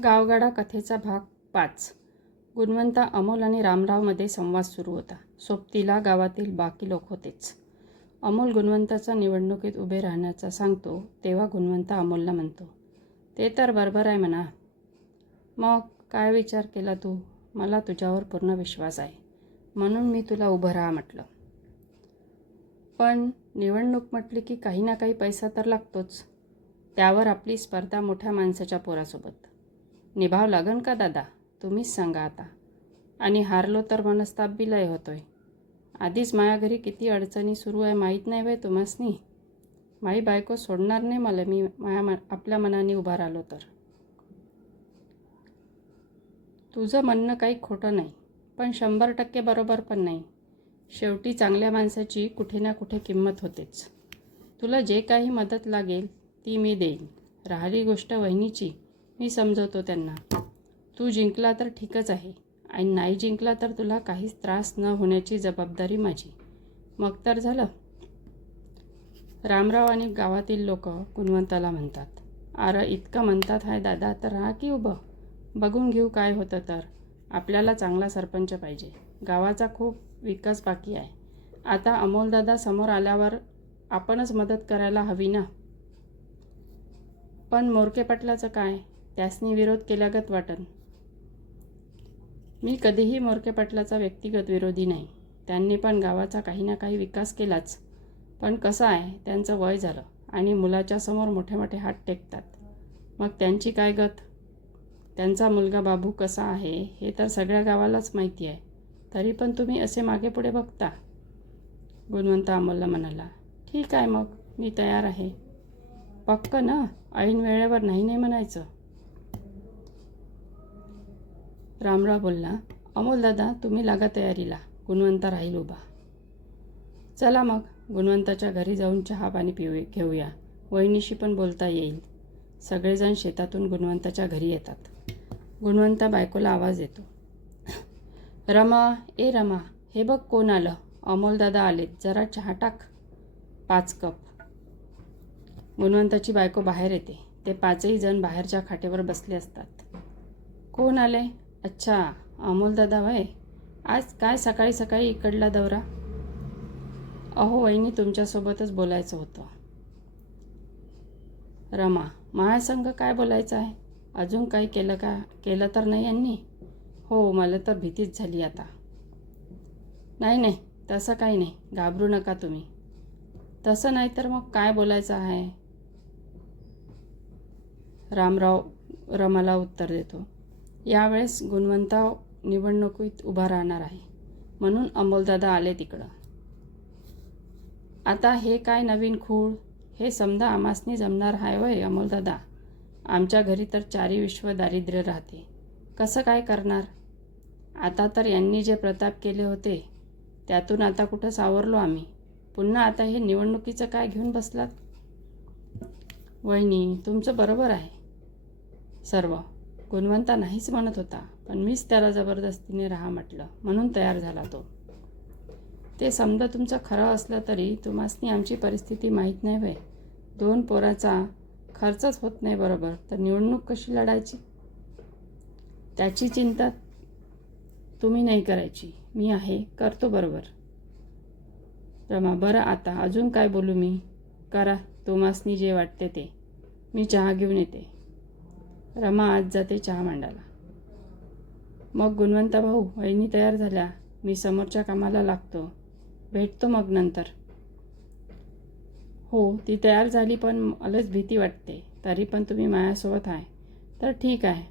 गावगाडा कथेचा भाग 5. गुणवंता, अमोल आणि रामरावमध्ये संवाद सुरू होता. सोबतीला गावातील बाकी लोक होतेच. अमोल गुणवंताचा निवडणुकीत उभे राहण्याचा सांगतो तेव्हा गुणवंता अमोलला म्हणतो, ते तर बरोबर आहे म्हणा. मग काय विचार केला तू? मला तुझ्यावर पूर्ण विश्वास आहे, म्हणून मी तुला उभं राहा म्हटलं. पण निवडणूक म्हटली की काही ना काही पैसा तर लागतोच. त्यावर आपली स्पर्धा मोठ्या माणसाच्या पोरासोबत. निभाव लागन का दादा? तुम्हीच सांगा आता. आणि हारलो तर मनस्ताप बी लय होतोय. आधीच माझ्या घरी किती अडचणी सुरू आहे माहीत नाही बाई तुम्हासनी. माई बायको सोडणार नाही मला, मी आपल्या मनाने उभा राहिलो तर. तुझं म्हणणं काही खोटं नाही, पण 100% बरोबर पण नाही. शेवटी चांगल्या माणसाची कुठे ना कुठे किंमत होतेच. तुला जे काही मदत लागेल ती मी देईन. राहिली गोष्ट वहिनीची, मी समजवतो त्यांना. तू जिंकला तर ठीकच आहे, आणि नाही जिंकला तर तुला काहीच त्रास न होण्याची जबाबदारी माझी. मग तर झालं. रामराव आणि गावातील लोक गुणवंताला म्हणतात, अरे इतकं म्हणतात आहे दादा तर राहा की उभं. बघून घेऊ काय होतं तर. आपल्याला चांगला सरपंच पाहिजे. गावाचा खूप विकास बाकी आहे. आता अमोलदादा समोर आल्यावर आपणच मदत करायला हवी ना. पण मोरके पाटलाचं काय? त्यासनी विरोध केल्यागत वाटन. मी कधीही मोरके पाटलाचा व्यक्तिगत विरोधी नाही. त्यांनी पण गावाचा काही ना काही विकास केलाच. पण कसं आहे, त्यांचं वय झालं आणि मुलाच्या समोर मोठे मोठे हात टेकतात. मग त्यांची काय गत? त्यांचा मुलगा बाबू कसा आहे हे तर सगळ्या गावालाच माहिती आहे. तरी पण तुम्ही असे मागे पुढे बघता. गुणवंत अमोलला म्हणाला, ठीक आहे मग, मी तयार आहे. पक्क ना? ऐन वेळेवर नाही नाही म्हणायचं. रामराव बोलला, अमोल दादा तुम्ही लागा तयारीला. गुणवंता राहील उभा. चला मग गुणवंताच्या घरी जाऊन चहा पाणी घेऊया. वहिनीशी पण बोलता येईल. सगळेजण शेतातून गुणवंताच्या घरी येतात. गुणवंता बायकोला आवाज देतो, रमा, ए रमा, हे बघ कोण आलं. अमोलदादा आलेत, जरा चहा टाक 5 कप. गुणवंताची बायको बाहेर येते. ते 5ही जण बाहेरच्या खाटेवर बसले असतात. कोण आले? अच्छा, अमोलदादा वय. आज काय सकाळी सकाळी इकडला दौरा? अहो वहिनी, तुमच्यासोबतच बोलायचं होतं. रमा, महासंघ काय बोलायचं आहे? अजून काही केलं तर नाही यांनी? हो, मला तर भीतीच झाली आता. नाही नाही, तसं काही नाही, घाबरू नका तुम्ही. तसं नाही तर मग काय बोलायचं आहे? रामराव रमाला उत्तर देतो, यावेळेस गुणवंता निवडणुकीत उभा राहणार आहे, म्हणून अमोलदादा आले तिकडं. आता हे काय नवीन खूळ? हे समजा आमासनी जमणार आहे वय अमोलदादा? आमच्या घरी तर 4 विश्व दारिद्र्य राहते. कसं काय करणार? आता तर यांनी जे प्रताप केले होते त्यातून आता कुठं सावरलो आम्ही. पुन्हा आता हे निवडणुकीचं काय घेऊन बसलात? वहिनी, तुमचं बरोबर आहे सर्व. गुणवंता नाहीच म्हणत होता, पण मीच त्याला जबरदस्तीने राहा म्हटलं, म्हणून तयार झाला तो. ते समजा तुमचं खरं असलं तरी तुम्हासनी आमची परिस्थिती माहीत नाही वय. 2 पोराचा खर्चच होत नाही बरोबर, तर निवडणूक कशी लढायची? त्याची चिंता तुम्ही नाही करायची, मी आहे, करतो बरोबर. रमा, बरं आता अजून काय बोलू मी? करा तुम्हासनी जे वाटते ते. मी चहा घेऊन येते. रमा आज जाते चहा मांडायला. मग गुणवंता भाऊ, वहिनी तयार झाल्या, मी समोरच्या कामाला लागतो. भेटतो मग नंतर. हो, ती तयार झाली, पण मलाच भीती वाटते. तरी पण तुम्ही माझ्यासोबत आहे तर ठीक आहे.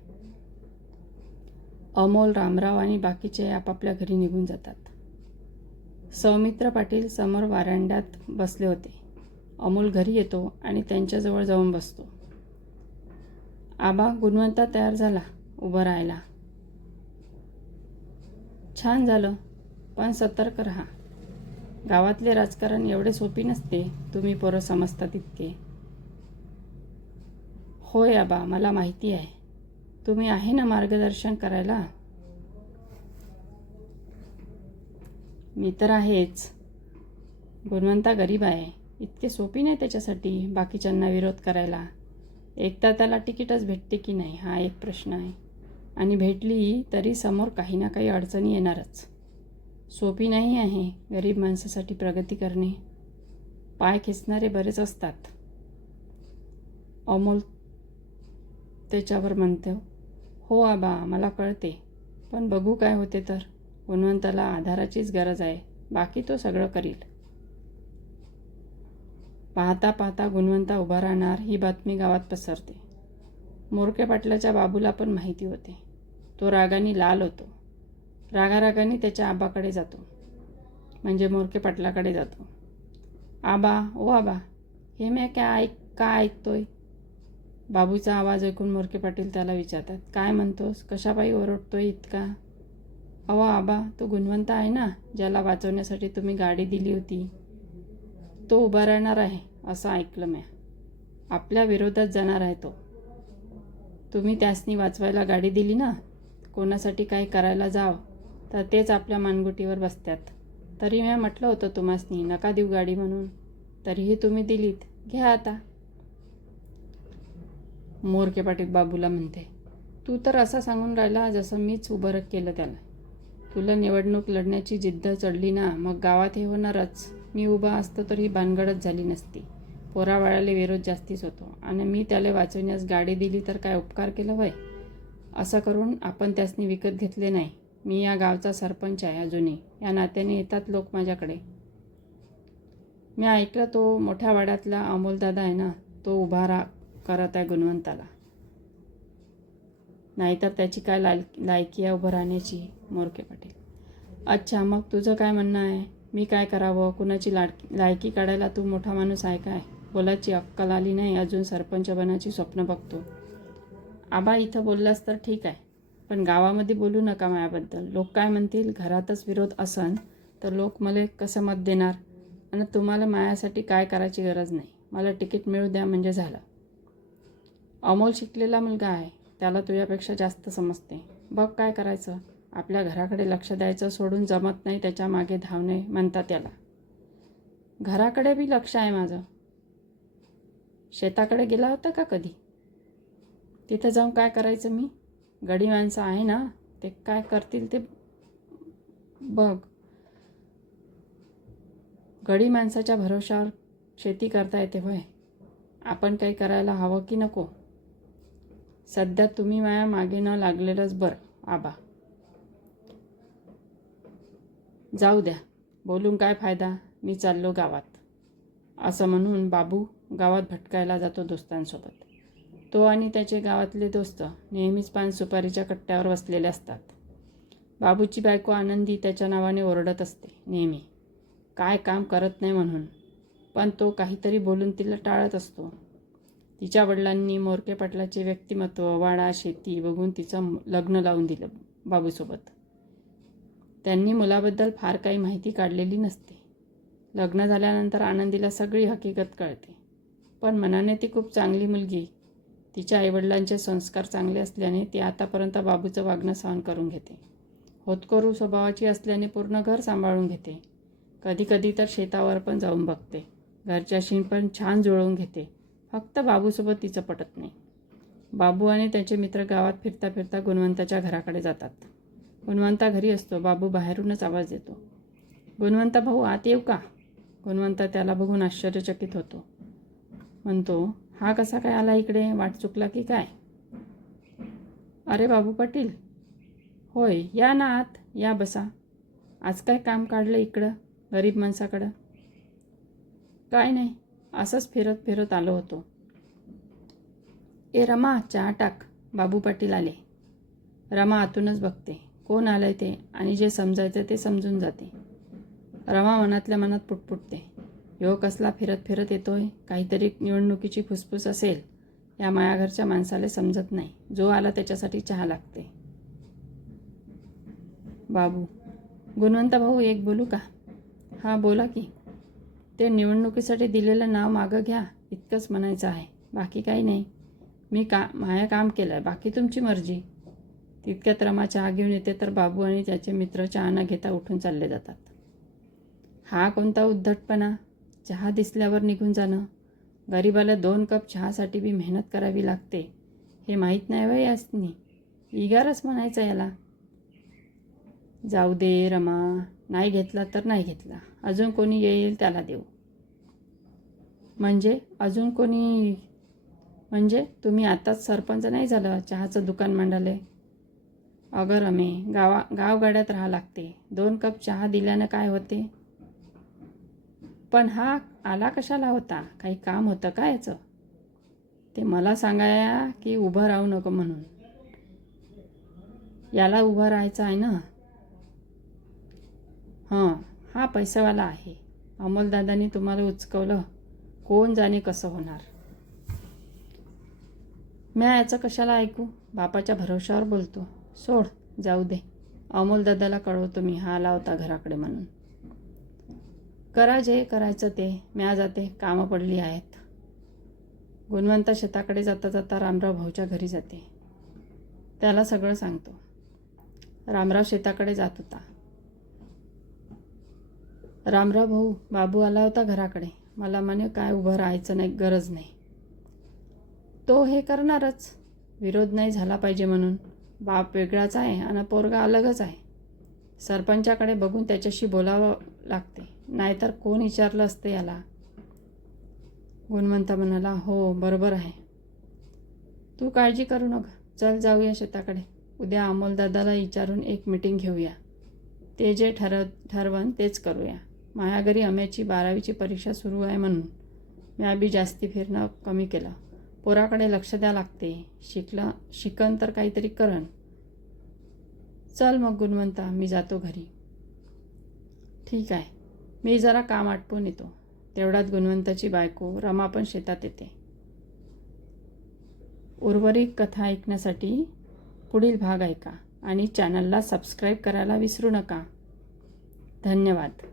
अमोल, रामराव आणि बाकीचे आपापल्या घरी निघून जातात. सौमित्र पाटील समोर वारांड्यात बसले होते. अमोल घरी येतो आणि त्यांच्याजवळ जाऊन बसतो. आबा, गुणवंता तयार झाला उभं राहायला. छान झालं, पण सतर्क राहा. गावातले राजकारण एवढे सोपी नसते, तुम्ही पोरं समजता तितके. होय आबा, मला माहिती आहे. तुम्ही आहे ना मार्गदर्शन करायला? मी तर आहेच. गुणवंता गरीब आहे, इतके सोपी नाही त्याच्यासाठी बाकीच्यांना विरोध करायला. एकदा त्याला तिकीटच भेटते की नाही हा एक प्रश्न आहे. आणि भेटली तरी समोर काही ना काही अडचणी येणारच. सोपी नाही आहे गरीब माणसासाठी प्रगती करणे. पाय खेचणारे बरेच असतात. अमोल त्याच्यावर म्हणतो, हो आबा मला कळते, पण बघू काय होते तर. गुणवंताला आधाराचीच गरज आहे, बाकी तो सगळं करील. पाहता पाहता गुणवंता उभा राहणार ही बातमी गावात पसरते. मोरके पाटलाच्या बाबूला पण माहिती होते. तो रागाने लाल होतो. रागारागाने त्याच्या आबाकडे जातो, म्हणजे मोरके पाटलाकडे जातो. आबा, ओ आबा, हे मी काय ऐकतोय? बाबूचा आवाज ऐकून मोरके पाटील त्याला विचारतात, काय म्हणतोस? कशापायी ओरडतोय इतका? अहो आबा, तो गुणवंत आहे ना, ज्याला वाचवण्यासाठी तुम्ही गाडी दिली होती, तो उभा राहणार आहे असं ऐकलं मी. आपल्या विरोधात जाणार आहे तो. तुम्ही त्यासनी वाचवायला गाडी दिली ना, कोणासाठी काही करायला जाव तर तेच आपल्या मानगुटीवर बसतात. तरी मी म्हटलं होतं तुम्हासनी नका देऊ गाडी म्हणून, तरीही तुम्ही दिलीत. घ्या आता. मोरके पाटील बाबूला म्हणते, तू तर असं सांगून राहिला जसं मीच उभं केलं त्याला. तुला निवडणूक लढण्याची जिद्द चढली ना, मग गावात हे होणारच. मी उभा असतो तर ही भानगडच झाली नसती. पोराबाळाला विरोध जास्तीच होतो आणि मी त्याला वाचवण्यास गाडी दिली तर काय उपकार केलं होय? असं करून आपण त्यासनी विकत घेतले नाही. मी या गावचा सरपंच आहे अजूनही, या नात्याने येतात लोक माझ्याकडे. मी ऐकलं तो मोठ्या वाड्यातला अमोलदादा आहे ना, तो उभा करत आहे गुणवंताला. नाहीतर त्याची काय लायकी आहे उभं राहण्याची? मोरके पाटील, अच्छा मग तुझं काय म्हणणं आहे? मी काय करावं? कुणाची लायकी काढायला तू मोठा माणूस आहे काय? बोलायची अक्कल आली नाही अजून, सरपंच बनाची स्वप्न बघतो. आबा इथं बोललास तर ठीक आहे, पण गावामध्ये बोलू नका माझ्याबद्दल. लोक काय म्हणतील? घरातच विरोध असन तर लोक मला कसं मत देणार? आणि तुम्हाला मायासाठी काय करायची गरज नाही. मला तिकीट मिळू द्या म्हणजे झालं. अमोल शिकलेला मुलगा आहे, त्याला तुझ्यापेक्षा जास्त समजते. बघ काय करायचं. आपल्या घराकडे लक्ष द्यायचं सोडून जमत नाही त्याच्या मागे धावणे म्हणतात त्याला. घराकडे बी लक्ष आहे माझं. शेताकडे गेला होता का कधी? तिथं जाऊन काय करायचं मी? गडी माणसं आहे ना, ते काय करतील ते बघ. गडी माणसाच्या भरोशावर शेती करता येते होय? आपण काही करायला हवं की नको? सध्या तुम्ही माया मागे न लागलेलंच बरं आबा. जाऊ द्या, बोलून काय फायदा, मी चाललो गावात. असं म्हणून बाबू गावात भटकायला जातो दोस्तांसोबत. तो आणि त्याचे गावातले दोस्त नेहमीच पान सुपारीच्या कट्ट्यावर बसलेले असतात. बाबूची बायको आनंदी त्याच्या नावाने ओरडत असते नेहमी, काय काम करत नाही म्हणून. पण तो काहीतरी बोलून तिला टाळत असतो. तिच्या वडिलांनी मोरके पाटलाचे व्यक्तिमत्व, वाडा, शेती बघून तिचं लग्न लावून दिलं बाबूसोबत. त्यांनी मुलाबद्दल फार काही माहिती काढलेली नसते. लग्न झाल्यानंतर आनंदीला सगळी हकीकत कळते. पण मनाने ती खूप चांगली मुलगी. तिच्या आईवडिलांचे संस्कार चांगले असल्याने ती आतापर्यंत बाबूचं वागणं सहन करून घेते. होतकरू स्वभावाची असल्याने पूर्ण घर सांभाळून घेते. कधी कधी तर शेतावर पण जाऊन बघते. घरच्याशी पण छान जुळवून घेते. फक्त बाबूसोबत तिचं पटत नाही. बाबू आणि त्याचे मित्र गावात फिरता फिरता गुणवंताच्या घराकडे जातात. गुणवंता घरी असतो. बाबू बाहेरूनच आवाज देतो, गुणवंता भाऊ आत येऊ का? गुणवंता त्याला बघून आश्चर्यचकित होतो. म्हणतो, हा कसा काय आला इकडे? वाट चुकला की काय? अरे बाबू पाटील, होय या ना आत, या बसा. आज काय काम काढलं इकडं गरीब माणसाकडं? काय नाही, असंच फिरत फिरत आलो होतो. ए रमा, चहा टाक. बाबू पाटील आले. रमा आतूनच बघते कोण आलंय ते, आणि जे समजायचं ते समजून जाते. रमा मनातल्या मनात पुटपुटते, ह्यो कसला फिरत फिरत येतोय? काहीतरी निवडणुकीची फुसफुस असेल. या मायाघरच्या माणसाला समजत नाही, जो आला त्याच्यासाठी चहा लागते. बाबू, गुणवंता भाऊ एक बोलू का? हां बोला की. ते निवडणुकीसाठी दिलेलं नाव मागं घ्या, इतकंच म्हणायचं आहे, बाकी काही नाही. मी माया काम केलं आहे, बाकी तुमची मर्जी. तितक्यात रमा चहा घेऊन येते तर बाबू आणि त्याचे मित्र चहा न घेता उठून चालले जातात. हा कोणता उद्धटपणा, चहा दिसल्यावर निघून जाणं. गरीबाला 2 कप चहासाठी बी मेहनत करावी लागते हे माहीत नाही वय यासनी. इगारच म्हणायचं याला. जाऊ दे रमा, नाही घेतला तर नाही घेतला, अजून कोणी येईल त्याला देऊ. म्हणजे अजून कोणी? म्हणजे तुम्ही आताच सरपंच नाही झालं, चहाचं दुकान मांडले. अगं रमे, गावगाड्यात राहा लागते, 2 कप चहा दिल्यानं काय होते? पण हा आला कशाला होता? काही काम होतं का याचं? ते मला सांगाया की उभं राहू नको म्हणून. याला उभं राहायचं आहे ना. हां, हा पैसावाला आहे. अमोलदादांनी तुम्हाला उचकवलं, कोण जाणे कसं होणार. म्या याचं कशाला ऐकू? बापाच्या भरोशावर बोलतो. सोड, जाऊ दे. अमोलदादाला कळवतो मी हा आला होता घराकडे म्हणून. करा जे करायचं ते, म्या जाते, कामं पडली आहेत. गुणवंत शेताकडे जाता जाता रामराव भाऊच्या घरी जाते. त्याला सगळं सांगतो. रामराव शेताकडे जात होता. रामराव भाऊ, बाबू आला होता घराकडे, मला म्हणे काय उभं राहायचं नाही, गरज नाही. तो हे करणारच, विरोध नाही झाला पाहिजे म्हणून. बाप वेगळाच आहे आणि पोरगा अलगच आहे. सरपंचाकडे बघून त्याच्याशी बोलावं लागते, नाहीतर कोण विचारलं असतं याला. गुणवंत म्हणाला, हो बरोबर आहे. तू काळजी करू नका, चल जाऊया शेताकडे. उद्या अमोलदादाला विचारून एक मीटिंग घेऊया. ते जे ठरवन तेच करूया. माझ्या घरी अम्याची 12वीची परीक्षा सुरू आहे म्हणून म्या बी जास्ती फिरणं कमी केलं. पोराकडे लक्ष द्या लागते, शिकन तर काहीतरी करन. चल मग गुणवंता, मी जातो घरी. ठीक आहे, मी जरा काम आटपून येतो. तेवढ्यात गुणवंताची बायको रमा पण शेतात येते. उर्वरित कथा ऐकण्यासाठी पुढील भाग ऐका आणि चॅनलला सबस्क्राईब करायला विसरू नका. धन्यवाद.